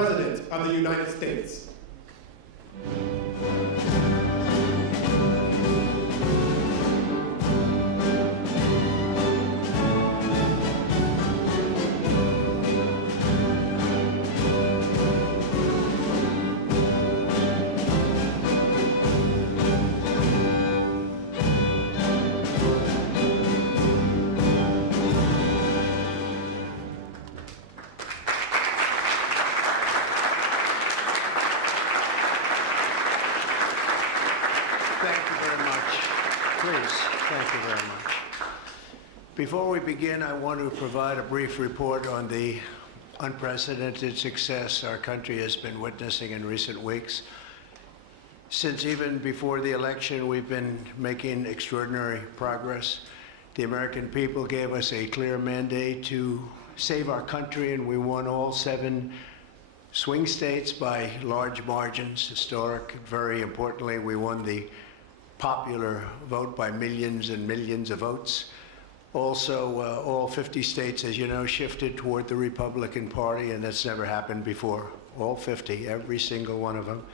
President of the United States. Before we begin, I want to provide a brief report on the unprecedented success our country has been witnessing in recent weeks. Since even before the election, we've been making extraordinary progress. The American people gave us a clear mandate to save our country, and we won all 7 swing states by large margins, historic. Very importantly, we won the popular vote by millions and millions of votes. Also, all 50 states, as you know, shifted toward the Republican Party, and that's never happened before. All 50, every single one of them.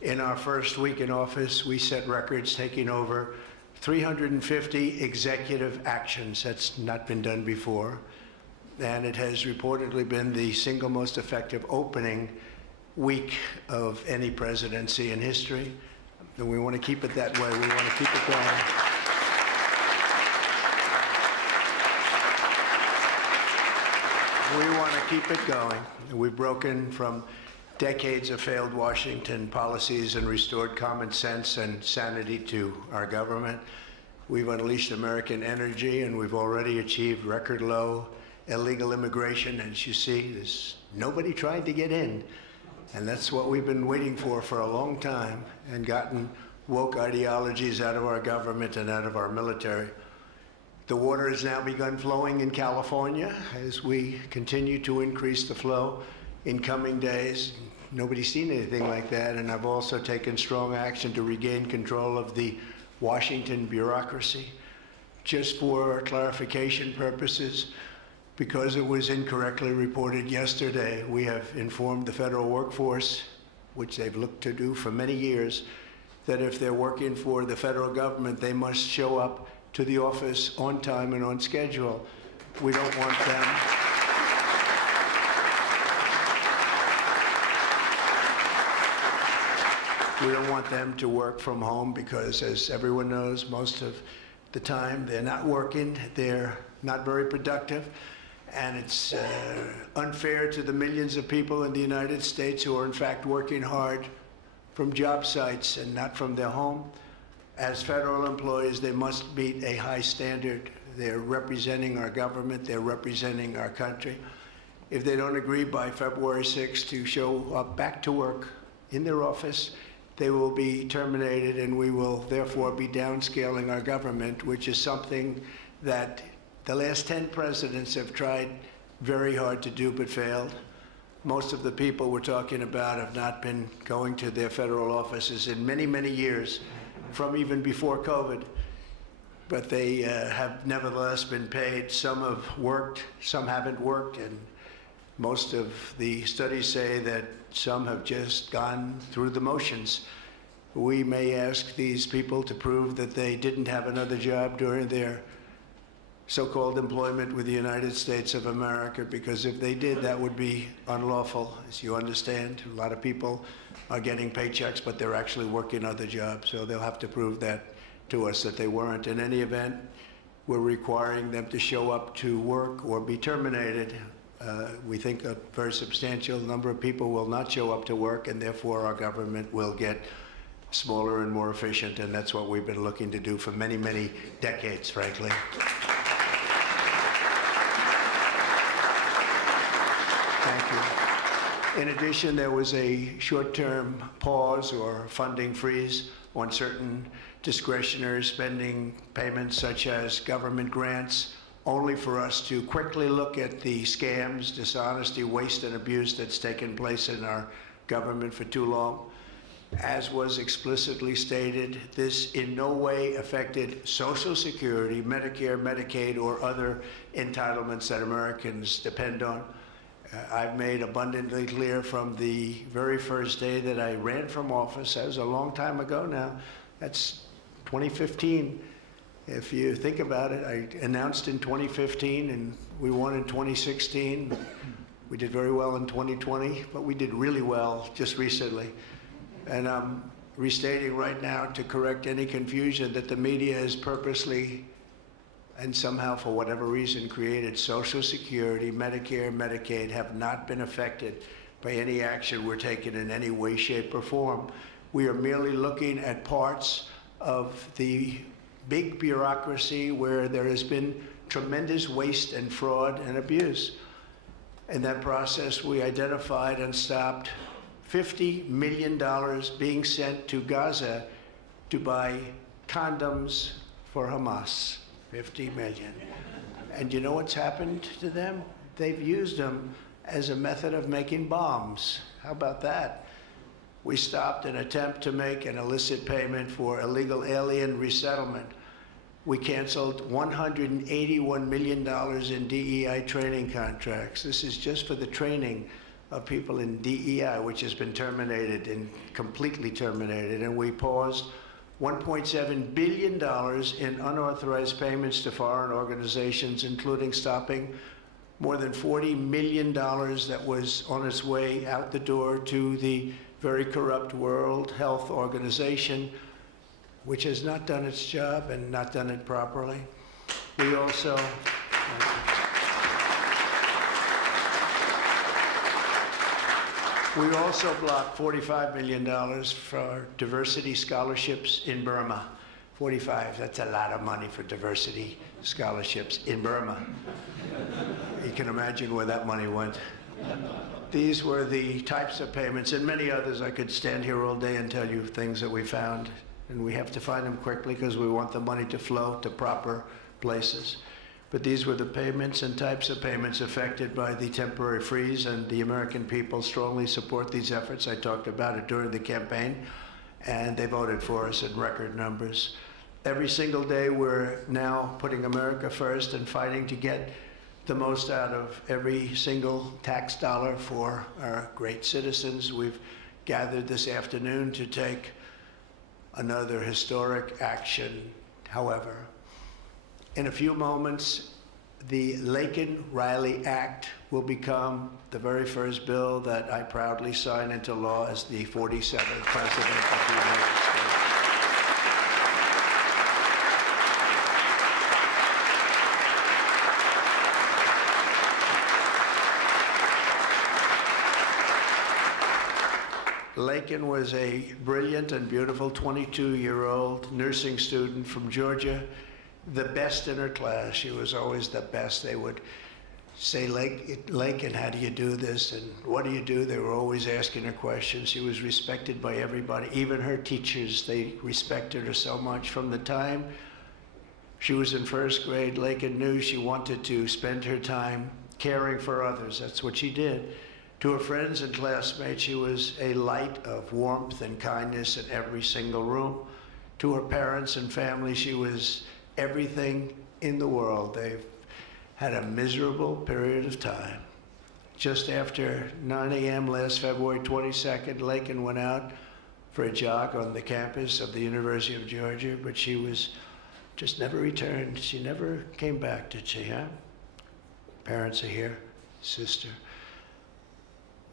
In our first week in office, we set records, taking over 350 executive actions. That's not been done before. And it has reportedly been the single most effective opening week of any presidency in history. And we want to keep it that way. We want to keep it going. We want to keep it going. We've broken from decades of failed Washington policies and restored common sense and sanity to our government. We've unleashed American energy, and we've already achieved record low illegal immigration. As you see, there's nobody trying to get in. And that's what we've been waiting for a long time, and gotten woke ideologies out of our government and out of our military. The water has now begun flowing in California as we continue to increase the flow in coming days. Nobody's seen anything like that, and I've also taken strong action to regain control of the Washington bureaucracy. Just for clarification purposes, because it was incorrectly reported yesterday, we have informed the federal workforce, which they've looked to do for many years, that if they're working for the federal government, they must show up to the office on time and on schedule. We don't want them. We don't want them to work from home because, as everyone knows, most of the time they're not working, they're not very productive, and it's unfair to the millions of people in the United States who are in fact working hard from job sites and not from their home. As federal employees, they must meet a high standard. They're representing our government, they're representing our country. If they don't agree by February 6th to show up back to work in their office, they will be terminated, and we will therefore be downscaling our government, which is something that the last 10 presidents have tried very hard to do but failed. Most of the people we're talking about have not been going to their federal offices in many, many years, from even before COVID, but they have nevertheless been paid. Some have worked, some haven't worked, and most of the studies say that some have just gone through the motions. We may ask these people to prove that they didn't have another job during their so-called employment with the United States of America, because if they did, that would be unlawful. As you understand, a lot of people are getting paychecks, but they're actually working other jobs, so they'll have to prove that to us that they weren't. In any event, we're requiring them to show up to work or be terminated. We think a very substantial number of people will not show up to work, and therefore our government will get smaller and more efficient, and that's what we've been looking to do for many, many decades, frankly. Thank you. In addition, there was a short-term pause or funding freeze on certain discretionary spending payments, such as government grants, only for us to quickly look at the scams, dishonesty, waste, and abuse that's taken place in our government for too long. As was explicitly stated, this in no way affected Social Security, Medicare, Medicaid, or other entitlements that Americans depend on. I've made abundantly clear from the very first day that I ran from office, that was a long time ago now, that's 2015. If you think about it, I announced in 2015 and we won in 2016. We did very well in 2020, but we did really well just recently. And I'm restating right now to correct any confusion that the media has purposely and somehow, for whatever reason, created Social Security, Medicare, Medicaid have not been affected by any action we're taking in any way, shape, or form. We are merely looking at parts of the big bureaucracy where there has been tremendous waste and fraud and abuse. In that process, we identified and stopped $50 million being sent to Gaza to buy condoms for Hamas. 50 million. And you know what's happened to them? They've used them as a method of making bombs. How about that? We stopped an attempt to make an illicit payment for illegal alien resettlement. We canceled $181 million in DEI training contracts. This is just for the training of people in DEI, which has been terminated and completely terminated. And we paused $1.7 billion in unauthorized payments to foreign organizations, including stopping more than $40 million that was on its way out the door to the very corrupt World Health Organization, which has not done its job and not done it properly. We also blocked $45 million for diversity scholarships in Burma. 45, that's a lot of money for diversity scholarships in Burma. You can imagine where that money went. These were the types of payments, and many others. I could stand here all day and tell you things that we found, and we have to find them quickly because we want the money to flow to proper places. But these were the payments and types of payments affected by the temporary freeze, and the American people strongly support these efforts. I talked about it during the campaign, and they voted for us in record numbers. Every single day, we're now putting America first and fighting to get the most out of every single tax dollar for our great citizens. We've gathered this afternoon to take another historic action. However, in a few moments, the Laken Riley Act will become the very first bill that I proudly sign into law as the 47th President of the United States. Laken was a brilliant and beautiful 22-year-old nursing student from Georgia, the best in her class. She was always the best. They would say, Laken, how do you do this? And what do you do? They were always asking her questions. She was respected by everybody, even her teachers. They respected her so much. From the time she was in first grade, Laken knew she wanted to spend her time caring for others. That's what she did. To her friends and classmates, she was a light of warmth and kindness in every single room. To her parents and family, she was everything in the world. They've had a miserable period of time. Just after 9 a.m. last February 22nd, Laken went out for a jog on the campus of the University of Georgia, but she was just never returned. She never came back, did she, huh? Parents are here, sister,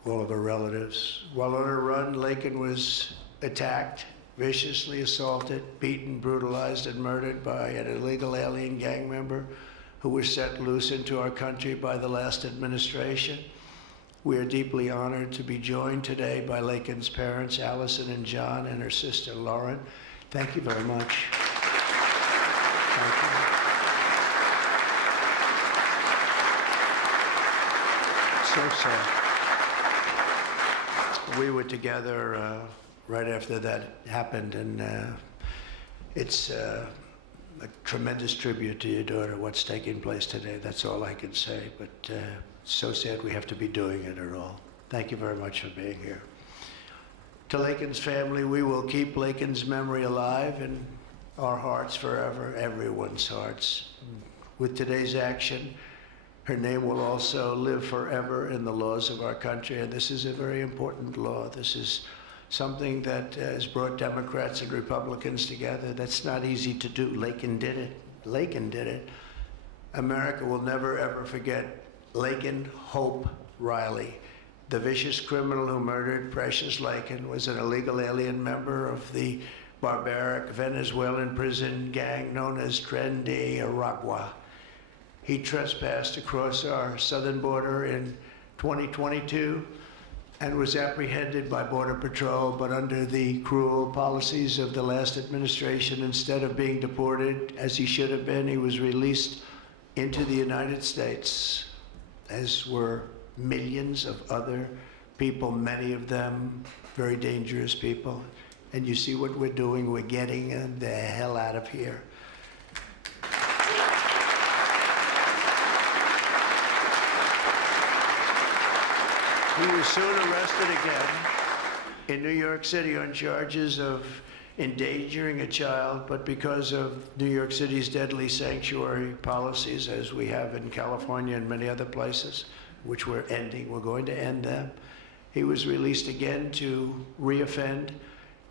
all of her relatives. While on her run, Laken was attacked, viciously assaulted, beaten, brutalized, and murdered by an illegal alien gang member who was set loose into our country by the last administration. We are deeply honored to be joined today by Laken's parents, Allison and John, and her sister, Lauren. Thank you very much. Thank you. So sad. We were together right after that happened, and it's a tremendous tribute to your daughter, what's taking place today. That's all I can say, but it's so sad we have to be doing it at all. Thank you very much for being here. To Laken's family, we will keep Laken's memory alive in our hearts forever, everyone's hearts. With today's action, Her name will also live forever in the laws of our country, and this is a very important law. This is something that has brought Democrats and Republicans together. That's not easy to do. Laken did it. Laken did it. America will never, ever forget Laken Hope Riley. The vicious criminal who murdered Precious Laken was an illegal alien member of the barbaric Venezuelan prison gang known as Tren de Aragua. He trespassed across our southern border in 2022 and was apprehended by Border Patrol, but under the cruel policies of the last administration, instead of being deported, as he should have been, he was released into the United States, as were millions of other people, many of them very dangerous people. And you see what we're doing, we're getting them the hell out of here. He was soon arrested again in New York City on charges of endangering a child, but because of New York City's deadly sanctuary policies, as we have in California and many other places, which we're ending, we're going to end them, he was released again to reoffend.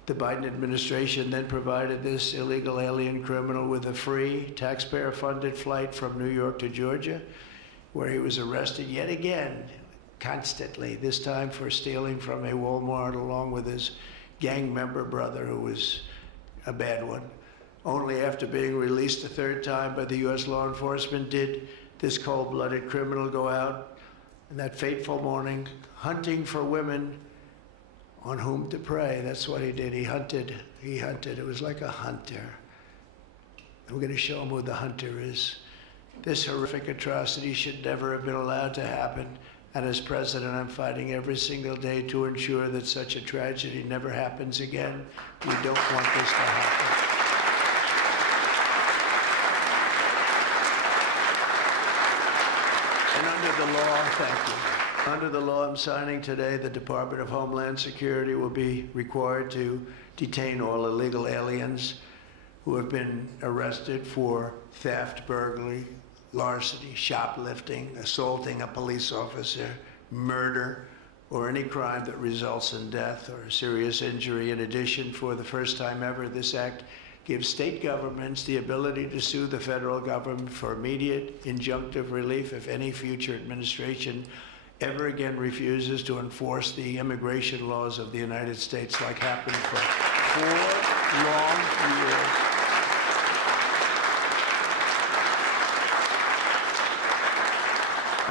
The Biden administration then provided this illegal alien criminal with a free, taxpayer-funded flight from New York to Georgia, where he was arrested yet again, constantly, this time for stealing from a Walmart along with his gang member brother, who was a bad one. Only after being released a third time by the U.S. law enforcement did this cold-blooded criminal go out in that fateful morning hunting for women on whom to prey. That's what he did. He hunted. It was like a hunter. And we're going to show him who the hunter is. This horrific atrocity should never have been allowed to happen. And as president, I'm fighting every single day to ensure that such a tragedy never happens again. We don't want this to happen. And under the law, thank you. Under the law I'm signing today, the Department of Homeland Security will be required to detain all illegal aliens who have been arrested for theft, burglary, larceny, shoplifting, assaulting a police officer, murder, or any crime that results in death or serious injury. In addition, for the first time ever, this act gives state governments the ability to sue the federal government for immediate injunctive relief if any future administration ever again refuses to enforce the immigration laws of the United States, like happened for 4 long years.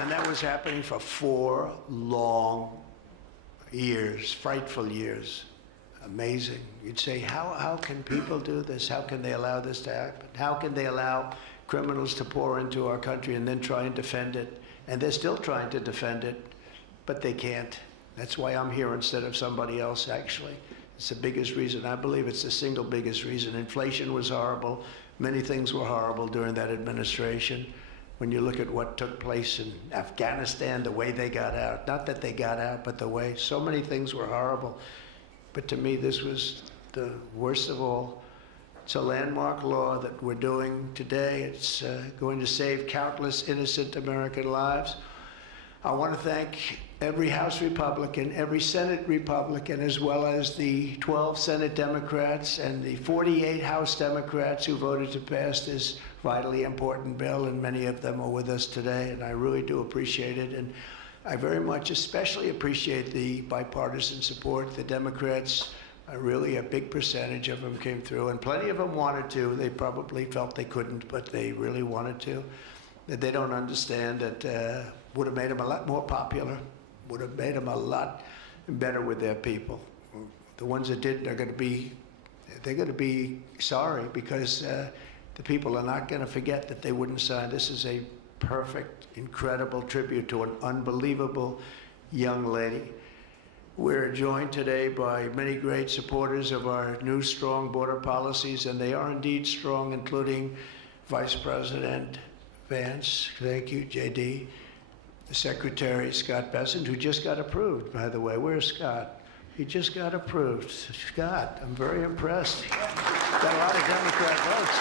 And that was happening for 4 long years, frightful years. Amazing. You'd say, how can people do this? How can they allow this to happen? How can they allow criminals to pour into our country and then try and defend it? And they're still trying to defend it, but they can't. That's why I'm here instead of somebody else, actually. It's the biggest reason. I believe it's the single biggest reason. Inflation was horrible. Many things were horrible during that administration. When you look at what took place in Afghanistan, the way they got out, not that they got out, but the way, so many things were horrible. But to me, this was the worst of all. It's a landmark law that we're doing today. It's going to save countless innocent American lives. I want to thank every House Republican, every Senate Republican, as well as the 12 Senate Democrats and the 48 House Democrats who voted to pass this vitally important bill, and many of them are with us today, and I really do appreciate it. And I very much especially appreciate the bipartisan support. The Democrats, really a big percentage of them came through, and plenty of them wanted to. They probably felt they couldn't, but they really wanted to. They don't understand that would have made them a lot more popular, would have made them a lot better with their people. The ones that didn't are they're going to be sorry, because the people are not going to forget that they wouldn't sign. This is a perfect, incredible tribute to an unbelievable young lady. We're joined today by many great supporters of our new strong border policies, and they are indeed strong, including Vice President Vance, thank you, JD, Secretary Scott Bessent, who just got approved, by the way. Where's Scott? He just got approved. Scott, I'm very impressed. Got a lot of Democrat votes,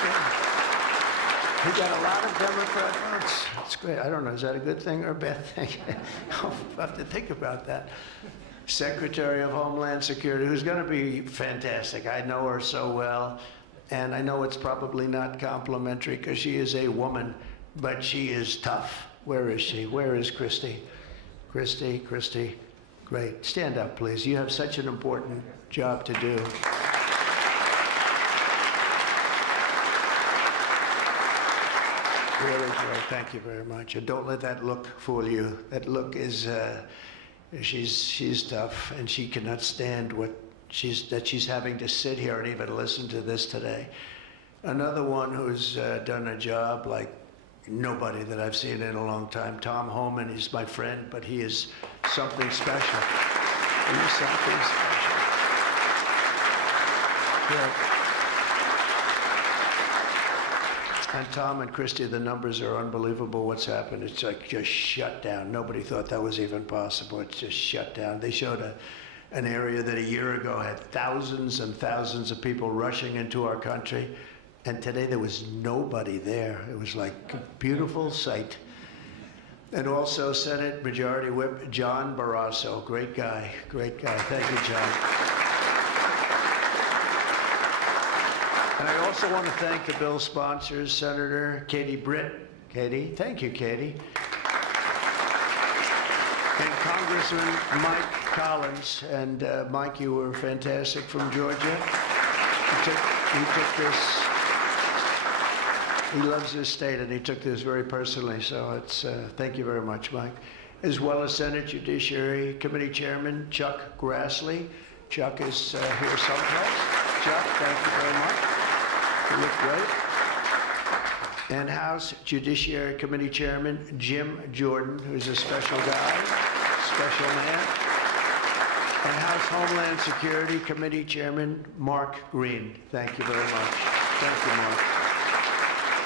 He got a lot of Democrat votes. That's great. I don't know, is that a good thing or a bad thing? I'll have to think about that. Secretary of Homeland Security, who's going to be fantastic. I know her so well, and I know it's probably not complimentary because she is a woman, but she is tough. Where is she? Where is Christy? Christy, great. Stand up, please. You have such an important job to do. Really great. Thank you very much. And don't let that look fool you. That look is, she's tough, and she cannot stand that she's having to sit here and even listen to this today. Another one who's done a job like nobody that I've seen in a long time, Tom Homan. He's my friend, but he is something special. He's something special. Yeah. And Tom and Christy, the numbers are unbelievable. What's happened? It's like just shut down. Nobody thought that was even possible. It's just shut down. They showed an area that a year ago had thousands and thousands of people rushing into our country. And today there was nobody there. It was like a beautiful sight. And also Senate Majority Whip John Barrasso. Great guy. Great guy. Thank you, John. And I also want to thank the bill sponsors, Senator Katie Britt. Katie, thank you, Katie. And Congressman Mike Collins. And Mike, you were fantastic from Georgia. He took this, he loves this state, and he took this very personally. So it's, thank you very much, Mike. As well as Senate Judiciary Committee Chairman Chuck Grassley. Chuck is here someplace. Chuck, thank you very much. You look great. And House Judiciary Committee Chairman Jim Jordan, who's a special guy, special man. And House Homeland Security Committee Chairman Mark Green. Thank you very much. Thank you, Mark.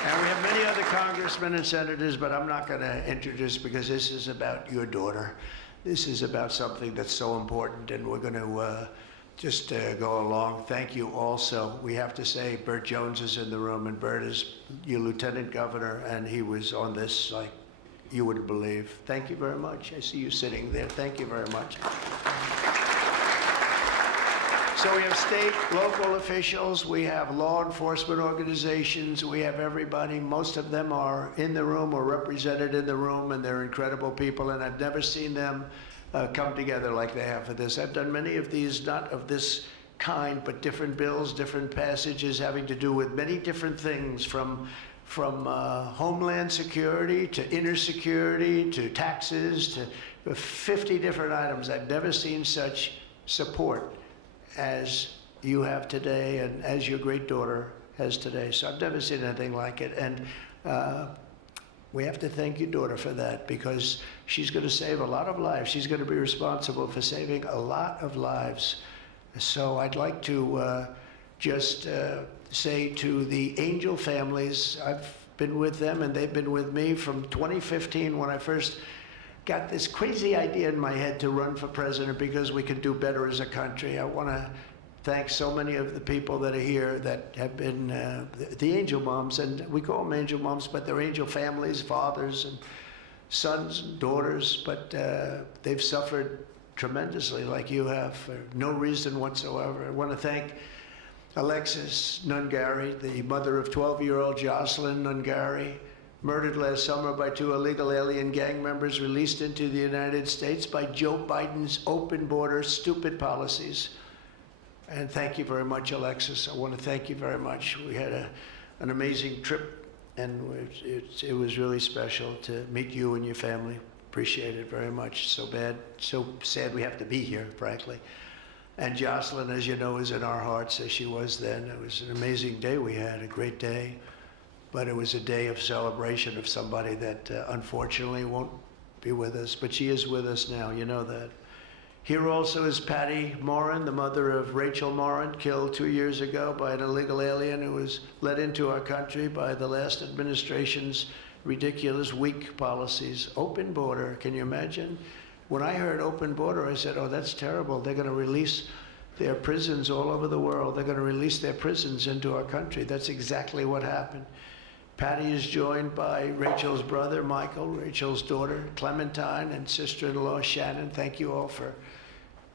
And we have many other congressmen and senators, but I'm not going to introduce because this is about your daughter. This is about something that's so important, and we're going to just go along. Thank you also. We have to say Burt Jones is in the room, and Burt is your lieutenant governor, and he was on this like you wouldn't believe. Thank you very much. I see you sitting there. Thank you very much. So we have state, local officials, we have law enforcement organizations, we have everybody. Most of them are in the room or represented in the room, and they're incredible people, and I've never seen them come together like they have for this. I've done many of these, not of this kind, but different bills, different passages having to do with many different things, from homeland security to inner security to taxes to 50 different items. I've never seen such support as you have today and as your great daughter has today. So I've never seen anything like it. And we have to thank your daughter for that, because she's going to save a lot of lives. She's going to be responsible for saving a lot of lives. So I'd like to just say to the Angel families, I've been with them and they've been with me from 2015 when I first got this crazy idea in my head to run for president because we can do better as a country. I want to thank so many of the people that are here that have been the angel moms, and we call them angel moms, but they're angel families, fathers and sons and daughters, but they've suffered tremendously like you have for no reason whatsoever. I want to thank Alexis Nungari, the mother of 12-year-old Jocelyn Nungari, murdered last summer by 2 illegal alien gang members released into the United States by Joe Biden's open border stupid policies. And thank you very much, Alexis. I want to thank you very much. We had an amazing trip, and it was really special to meet you and your family. Appreciate it very much. So sad we have to be here, frankly. And Jocelyn, as you know, is in our hearts as she was then. It was an amazing day we had, a great day. But it was a day of celebration of somebody that unfortunately won't be with us. But she is with us now, you know that. Here also is Patty Morin, the mother of Rachel Morin, killed 2 years ago by an illegal alien who was let into our country by the last administration's ridiculous, weak policies. Open border, can you imagine? When I heard open border, I said, oh, that's terrible. They're going to release their prisons all over the world. They're going to release their prisons into our country. That's exactly what happened. Patty is joined by Rachel's brother, Michael, Rachel's daughter, Clementine, and sister-in-law, Shannon. Thank you all for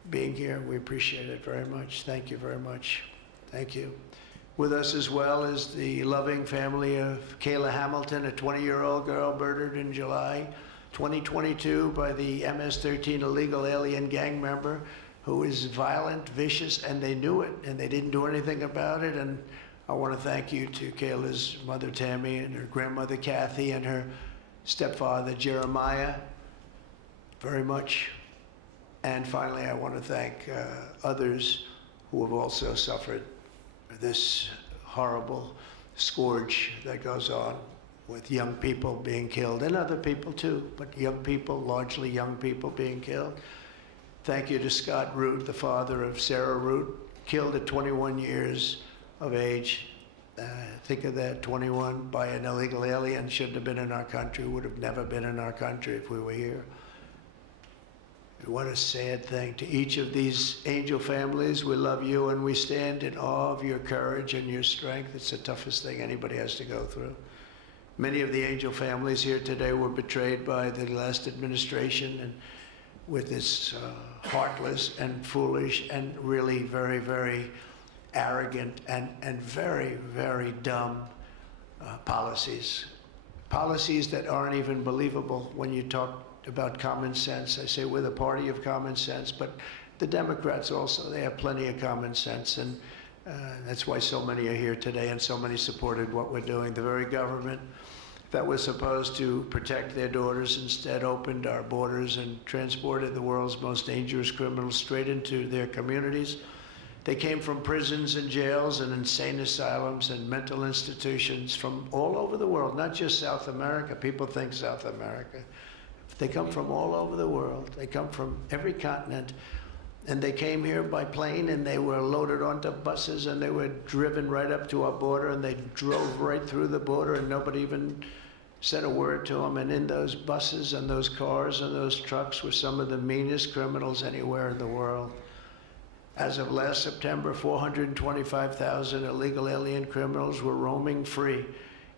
being here. We appreciate it very much. Thank you very much. Thank you. With us as well is the loving family of Kayla Hamilton, a 20-year-old girl murdered in July 2022 by the MS-13 illegal alien gang member who is violent, vicious, and they knew it, and they didn't do anything about it. And I want to thank you to Kayla's mother, Tammy, and her grandmother, Kathy, and her stepfather, Jeremiah, very much. And finally, I want to thank others who have also suffered this horrible scourge that goes on with young people being killed, and other people too, but young people, largely young people being killed. Thank you to Scott Root, the father of Sarah Root, killed at 21 years of age. Think of that, 21 by an illegal alien, shouldn't have been in our country, would have never been in our country if we were here. What a sad thing. To each of these angel families, we love you and we stand in awe of your courage and your strength. It's the toughest thing anybody has to go through. Many of the angel families here today were betrayed by the last administration and with its heartless and foolish and really very, very arrogant and very, very dumb policies. Policies that aren't even believable when you talk about common sense. I say we're the party of common sense, but the Democrats also, they have plenty of common sense, and that's why so many are here today and so many supported what we're doing. The very government that was supposed to protect their daughters instead opened our borders and transported the world's most dangerous criminals straight into their communities. They came from prisons and jails and insane asylums and mental institutions from all over the world, not just South America. People think South America. They come from all over the world. They come from every continent. And they came here by plane, and they were loaded onto buses, and they were driven right up to our border, and they drove right through the border, and nobody even said a word to them. And in those buses and those cars and those trucks were some of the meanest criminals anywhere in the world. As of last September, 425,000 illegal alien criminals were roaming free,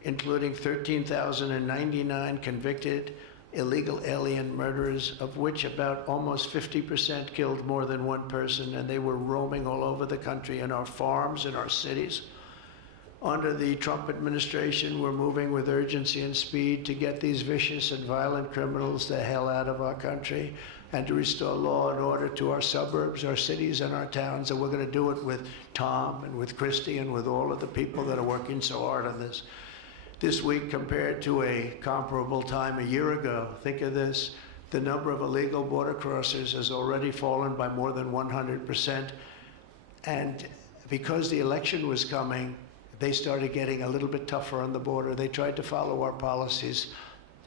including 13,099 convicted illegal alien murderers, of which about almost 50% killed more than one person, and they were roaming all over the country in our farms, in our cities. Under the Trump administration, we're moving with urgency and speed to get these vicious and violent criminals the hell out of our country and to restore law and order to our suburbs, our cities, and our towns. And we're going to do it with Tom and with Christy and with all of the people that are working so hard on this. This week, compared to a comparable time a year ago, think of this, the number of illegal border crossers has already fallen by more than 100%. And because the election was coming, they started getting a little bit tougher on the border. They tried to follow our policies,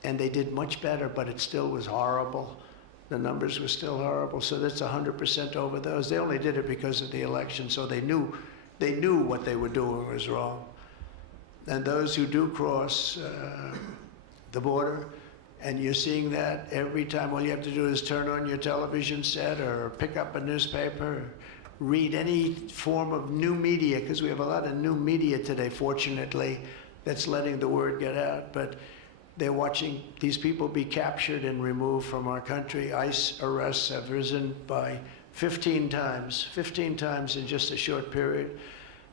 and they did much better, but it still was horrible. The numbers were still horrible, so that's 100% over those. They only did it because of the election, so they knew what they were doing was wrong. And those who do cross the border, and you're seeing that every time, all you have to do is turn on your television set or pick up a newspaper, or read any form of new media, because we have a lot of new media today, fortunately, that's letting the word get out. But they're watching these people be captured and removed from our country. ICE arrests have risen by 15 times in just a short period.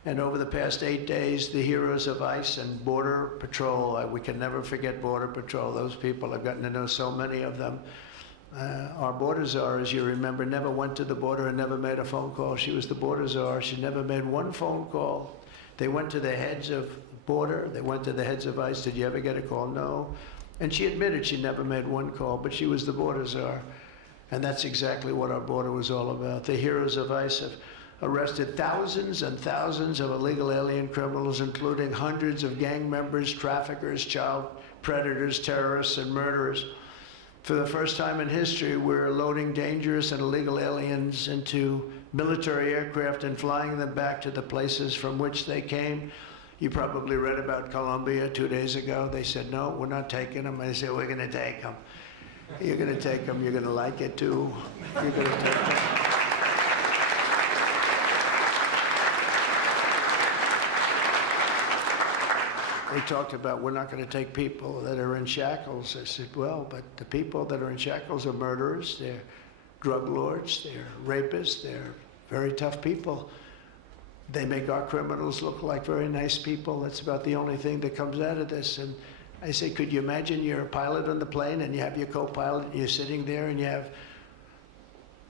And over the past 8 days, the heroes of ICE and Border Patrol, we can never forget Border Patrol. Those people, I've gotten to know so many of them. Our border czar, as you remember, never went to the border and never made a phone call. She was the border czar. She never made one phone call. They went to the heads of border. They went to the heads of ICE. Did you ever get a call? No. And she admitted she never made one call, but she was the border czar. And that's exactly what our border was all about. The heroes of ICE have arrested thousands and thousands of illegal alien criminals, including hundreds of gang members, traffickers, child predators, terrorists, and murderers. For the first time in history, we're loading dangerous and illegal aliens into military aircraft and flying them back to the places from which they came. You probably read about Colombia 2 days ago. They said, no, we're not taking them. I said, we're going to take them. You're going to take them. You're going to like it, too. You're going to take them. they talked about, we're not going to take people that are in shackles. I said, well, but the people that are in shackles are murderers, they're drug lords, they're rapists, they're very tough people. They make our criminals look like very nice people. That's about the only thing that comes out of this. And I say, could you imagine you're a pilot on the plane and you have your co-pilot and you're sitting there and you have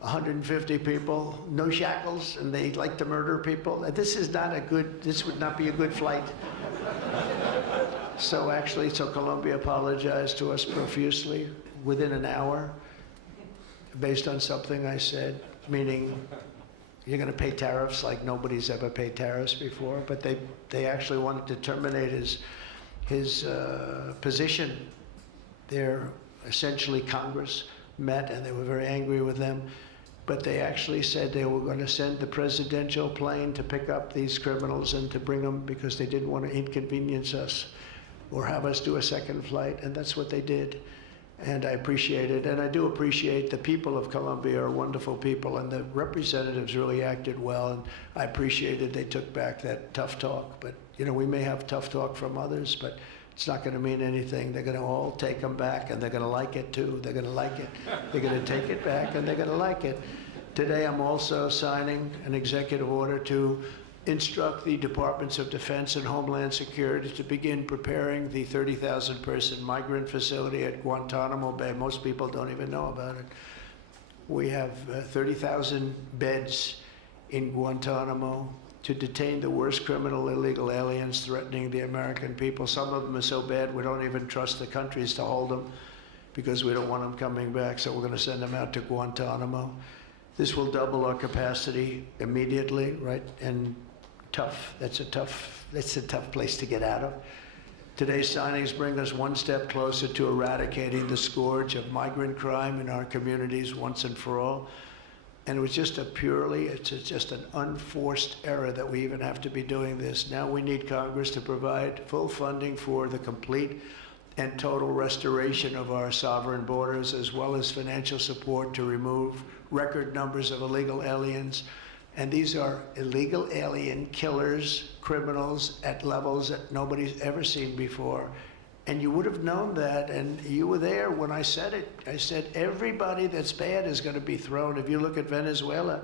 150 people, no shackles, and they like to murder people? This would not be a good flight. So Colombia apologized to us profusely within an hour based on something I said, meaning you're going to pay tariffs like nobody's ever paid tariffs before, but they actually wanted to terminate his position. They're essentially Congress met and they were very angry with them, but they actually said they were going to send the presidential plane to pick up these criminals and to bring them because they didn't want to inconvenience us or have us do a second flight, and that's what they did. And I appreciate it, and I do appreciate the people of Colombia are wonderful people, and the representatives really acted well, and I appreciated they took back that tough talk. But, you know, we may have tough talk from others, but it's not going to mean anything. They're going to all take them back, and they're going to like it, too. They're going to like it. They're going to take it back, and they're going to like it. Today, I'm also signing an executive order to instruct the Departments of Defense and Homeland Security to begin preparing the 30,000-person migrant facility at Guantanamo Bay. Most people don't even know about it. We have 30,000 beds in Guantanamo to detain the worst criminal illegal aliens threatening the American people. Some of them are so bad we don't even trust the countries to hold them because we don't want them coming back, so we're going to send them out to Guantanamo. This will double our capacity immediately, right? And tough. That's a tough place to get out of. Today's signings bring us one step closer to eradicating the scourge of migrant crime in our communities once and for all. And it was just it's just an unforced error that we even have to be doing this. Now we need Congress to provide full funding for the complete and total restoration of our sovereign borders, as well as financial support to remove record numbers of illegal aliens. And these are illegal alien killers, criminals at levels that nobody's ever seen before. And you would have known that, and you were there when I said it. I said everybody that's bad is going to be thrown. If you look at Venezuela,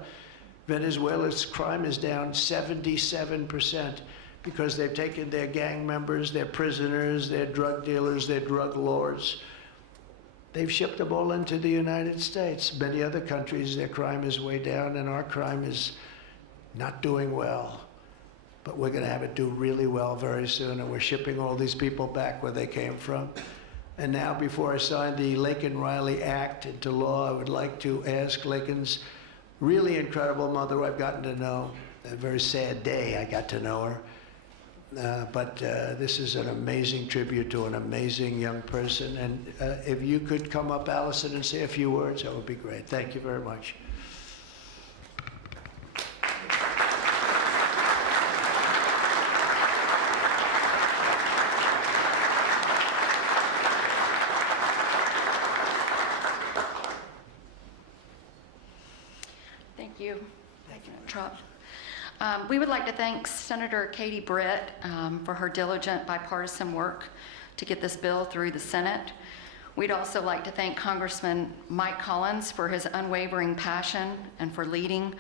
Venezuela's crime is down 77% because they've taken their gang members, their prisoners, their drug dealers, their drug lords. They've shipped them all into the United States. Many other countries, their crime is way down, and our crime is not doing well. But we're going to have it do really well very soon, and we're shipping all these people back where they came from. And now, before I sign the Laken Riley Act into law, I would like to ask Laken's really incredible mother, who I've gotten to know. A very sad day I got to know her. But this is an amazing tribute to an amazing young person. And if you could come up, Allison, and say a few words, that would be great. Thank you very much. Thank you. Thank you, Trump. We would like to thank Senator Katie Britt for her diligent bipartisan work to get this bill through the Senate. We'd also like to thank Congressman Mike Collins for his unwavering passion and for leading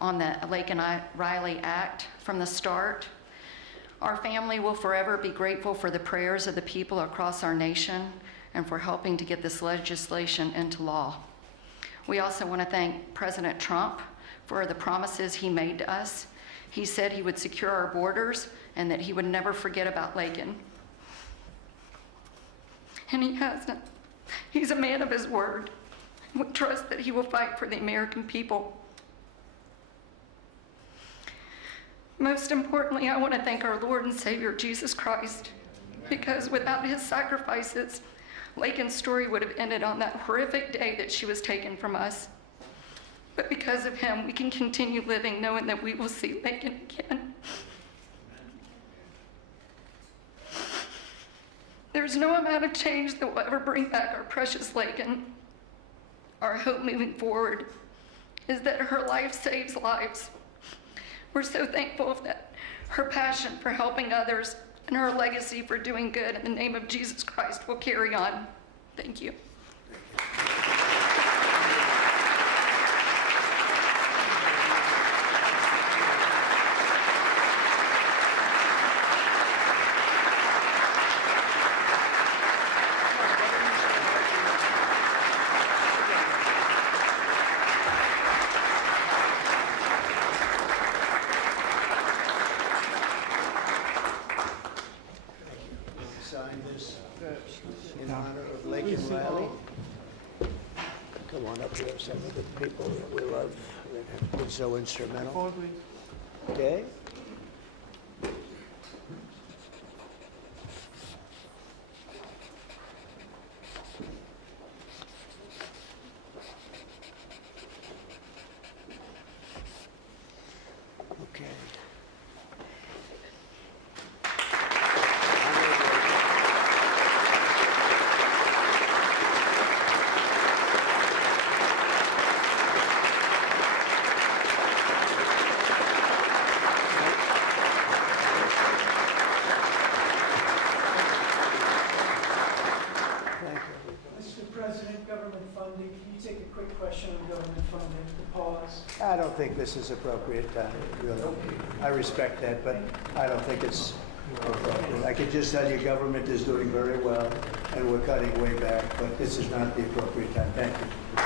on the Laken Riley Act from the start. Our family will forever be grateful for the prayers of the people across our nation and for helping to get this legislation into law. We also want to thank President Trump for the promises he made to us. He said he would secure our borders and that he would never forget about Laken. And he hasn't. He's a man of his word. We trust that he will fight for the American people. Most importantly, I want to thank our Lord and Savior, Jesus Christ, because without his sacrifices, Laken's story would have ended on that horrific day that she was taken from us. But because of him, we can continue living knowing that we will see Laken again. There's no amount of change that will ever bring back our precious Laken. Our hope moving forward is that her life saves lives. We're so thankful that her passion for helping others and her legacy for doing good in the name of Jesus Christ will carry on. Thank you. Sign this in honor of Laken Riley. Come on up here, some of the people that we love that have been so instrumental. Okay? Okay. Thank you. Mr. President, government funding, can you take a quick question on government funding, the pause? I don't think this is appropriate time, really. I respect that, but I don't think it's appropriate. I can just tell you government is doing very well, and we're cutting way back, but this is not the appropriate time. Thank you.